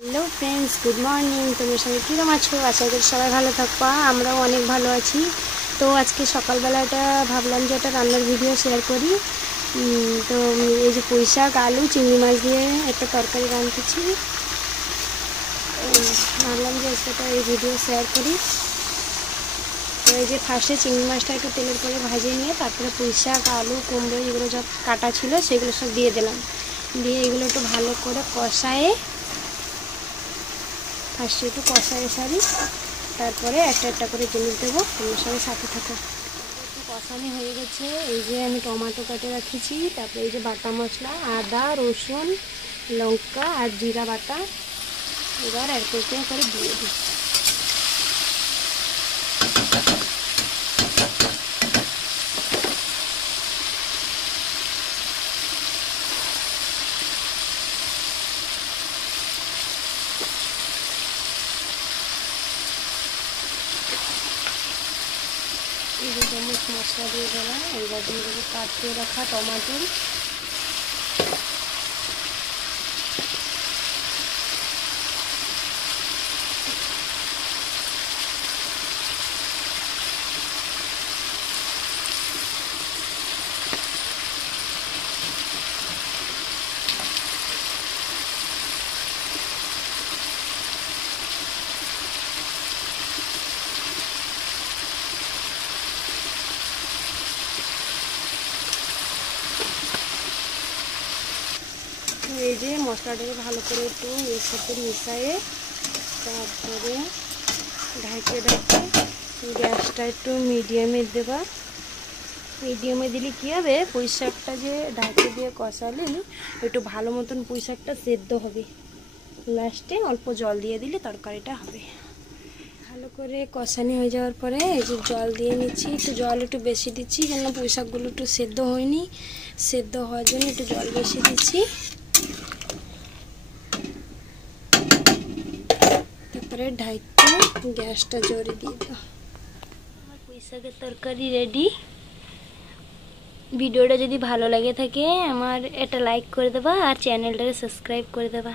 Hello friends, good morning. তোমরা সবাই কীরকম আছো? আশা করি সবাই ভালো থাকবা, আমরাও অনেক ভালো আছি। তো আজকে সকালবেলাটা ভাবলাম যে একটা রান্নার ভিডিও শেয়ার করি। তো এই যে পুঁই শাক, আলু, চিংড়ি মাছ দিয়ে একটা তরকারি রাঁধতেছি। ভাবলাম যে সেটা এই ভিডিও শেয়ার করি। তো এই যে ফার্স্টে চিংড়ি মাছটা একটু তেলের পরে ভাজিয়ে নিয়ে তারপরে পুঁই শাক, আলু, কুমড়ো যেগুলো সব কাটা ছিল সেগুলো সব দিয়ে দিলাম। দিয়ে এগুলো একটু ভালো করে কষায়ে ফার্স্টে একটু কষায় সারি, তারপরে একটা একটা করে জিনিস দেবো। আমার সবাই সাথে থাকো। একটু কষানি হয়ে গেছে। এই যে আমি টমেটো কেটে রাখিছি, তারপরে এই যে বাটা মশলা, আদা, রসুন, লঙ্কা আর জিরা বাটা এবার এক করে দিয়ে দিই। এই যে চামচ মশলা দিয়ে দিলাম। এইবার দিয়ে দেবো কাটিয়ে রাখা টমেটো, এই যে মশলাটাকে ভালো করে একটু এর সাথে মিশিয়ে তারপরে ঢাকে গ্যাসটা একটু মিডিয়ামে দেবা। মিডিয়ামে দিলে কী হবে, পুঁই শাকটা যে ঢাকে দিয়ে কষালে একটু ভালো মতন পুঁই শাকটা সেদ্ধ হবে। লাস্টে অল্প জল দিয়ে দিলে তরকারিটা হবে। ভালো করে কষানি হয়ে যাওয়ার পরে এই যে জল দিয়ে নিচ্ছি। একটু জল একটু বেশি দিচ্ছি, কেন পুঁই শাকগুলো একটু সেদ্ধ হয়নি, সেদ্ধ হওয়ার জন্য একটু জল বেশি দিচ্ছি। তারপরে ঢাইকে গ্যাসটা জোরে দিয়ে দাও। আমার পুঁই শাকের তরকারি রেডি। ভিডিওটা যদি ভালো লাগে থাকে আমার এটা লাইক করে দেবা আর চ্যানেলটাকে সাবস্ক্রাইব করে দেবা।